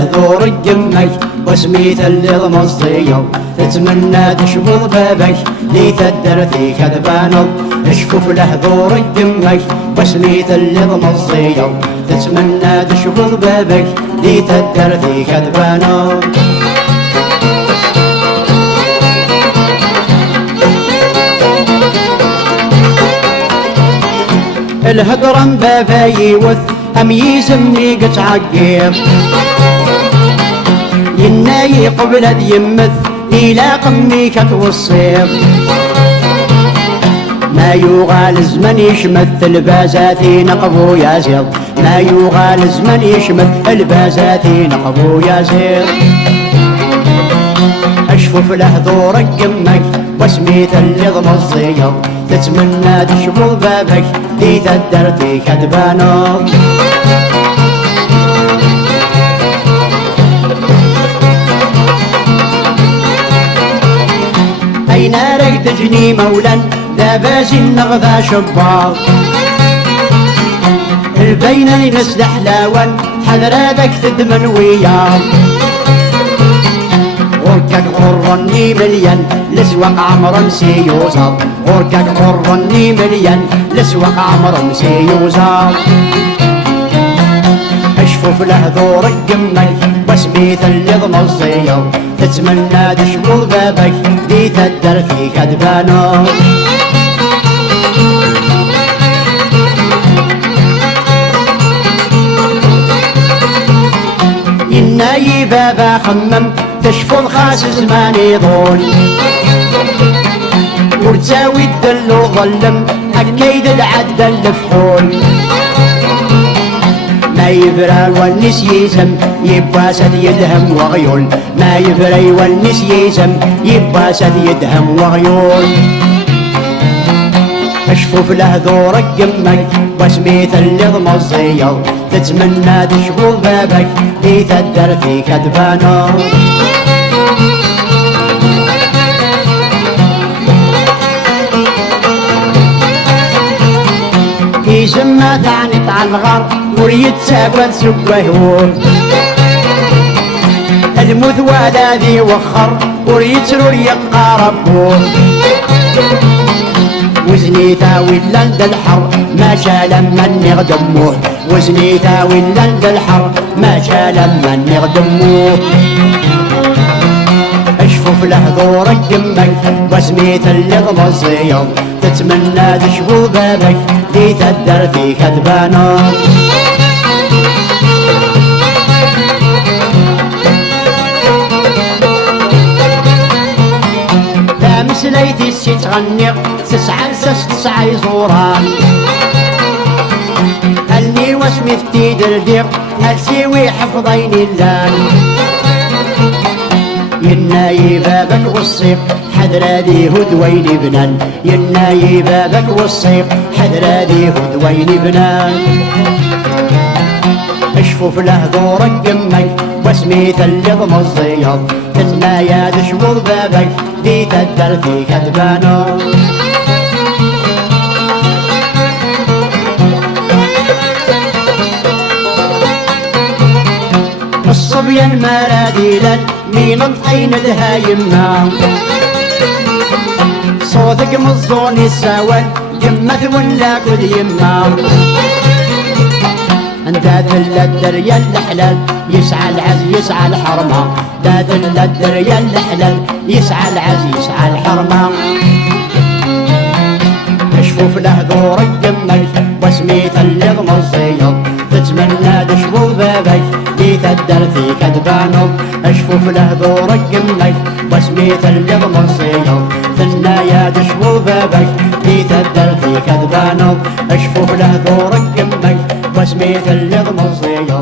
له جمك وسميت اللي ضمصيو تتمنى تشبض بابك لي تدر في كذبانو اشكف له ذور جمك وسميت اللي ضمصيو تتمنى تشبض بابك لي تدر في كذبانو الهدرم بابا يوث هم يسمي قط عقير يناي قبل يمث إلى قمي كتوصير ما يغال زمن يشمث البازاتي نقبو يا زير ما يغال زمن يشمث البازاتي نقبو يا زير اشفف له ذورك جمك وسميت اللي ضمصير تتمنى تشبض بابك دي تدر في كذبانو اي نارك تجني مولا داباس النغذا شبار البين نسلح لاون حذراتك تدمن وياه غركك غرني مليان لسوق عمر سيوزر غركك غرني مليان لسوق عمر سيوزر اشفف له ذورك جمك وسميت اللي ضمصيو تتمنى تشبض بابك دي تدر في كذبانو يناي بابا خمم تشفض خاس زمان يضون ورتاوي الدل وظلم أكيد العد الفحول ما يبرى والنس يسم يبقى سد يدهم وغيول ما يبرى والنس يسم يبقى سد يدهم وغيول اشفف له ذورك جمك وسميت اللي ضمصيو تتمنى تشبض بابك دي تدر في كذبانو يسمى تعنت على الغر وريد سابر سبهور الموت ولا ذي وخر وريد سرور يبقى ربور وزني تاوي لند الحر ما شال من يغدموه وزني تاوي لند الحر ما شال من يغدموه اشفف له ذورك جمك وسميت اللي ضمصيو تتمنى تشبض بابك دي تدر في كذبانو تامس ليتي السي تغنق تسعى لسس تسعى زوران هلني واسمي فتي دردق هلسيوي حفظين اللان يناي بابك والصيق حذرادي هدوين بنان يناي بابك والصيق حذرادي هدوين بنان اشفف له ذورك جمك وسميت اللي ضمصيو تتنايا تشبض بابك دي تدر في كذبانو الصبيان مراديلا مين طحين لها يما صوتك مصون السواد جمة ولا كل يما انت ذل الدريا الحلال يسعى العز يسعى الحرمة دا ذل الدريا الحلال يسعى العز يسعى الحرمة اشفف له ذورك جمك وسميت اللي ضمصيو تتمنى تشبض بابك دي تدر في كذبانو اشفف له ذورك جمك وسميت اللي ضمصيو ثنايا تشبض بابك دي تدر في كذبانو اشفف له ذورك جمك وسميت اللي ضمصيو